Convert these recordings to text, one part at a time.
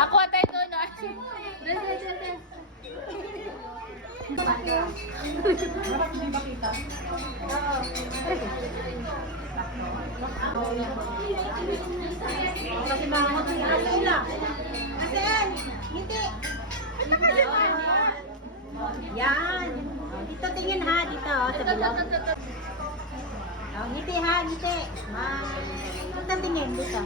Ako tayo doon. Kasi mga mag-iasa sila. Asan? Ngiti. Yan. Dito tingin ha, dito. Sa bilog. Oh, ngiti ha, ngiti. Dito tingin, dito.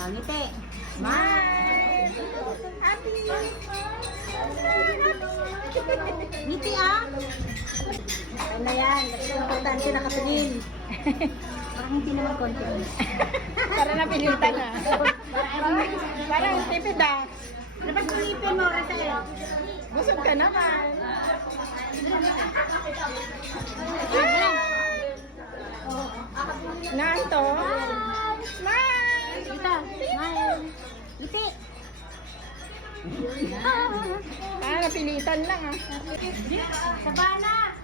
Oh, ngiti. Smile. Happy. Ngiti ah. Ano yan? Importante nakatingin. Parang hindi naman konti. Para napilitan ah. Parang tipid ah. Dapat kulipin mo kasi. Busog ka naman. Nanto. Smile. Dito. Smile. Ngiti. Ah, napilitan lang ah. Sabana.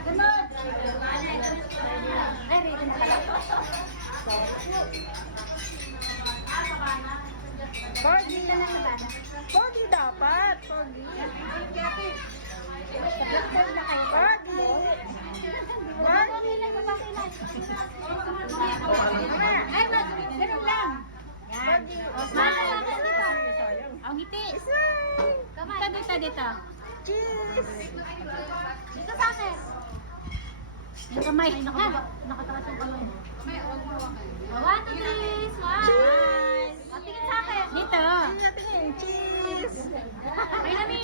Ganun. Ay, dito na pala. Pogi. Pogi dapat. Pogi. Pogi. Ay, ganun lang. Yan. O, smile. Ang ngiti. Dito, dito. Cheese. Dito sa akin. Yung kamay. Nakatakas yung kamay. One, two, three. Smile. Tingin sa akin. Dito. Cheese. May nami.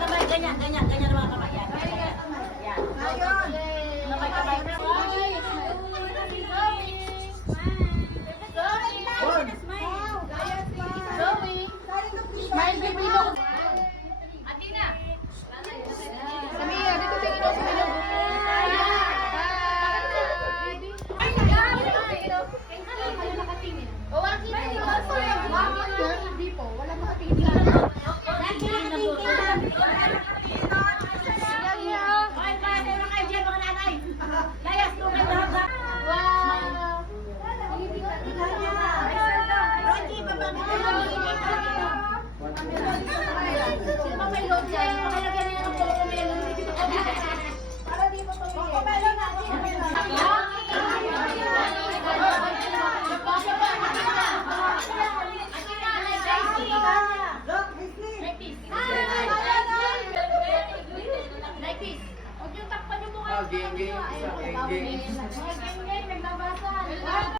Kamay, ganyan, ganyan, ganyan mga kamay. Yan. Yan. Kamay, kamay. Smile, baby. Look. Atina. Samia, dito tingin ako sa bilog. Hindi po, wala makatingin. Geng-geng, isa, geng-geng. Geng-geng, nagbabasa.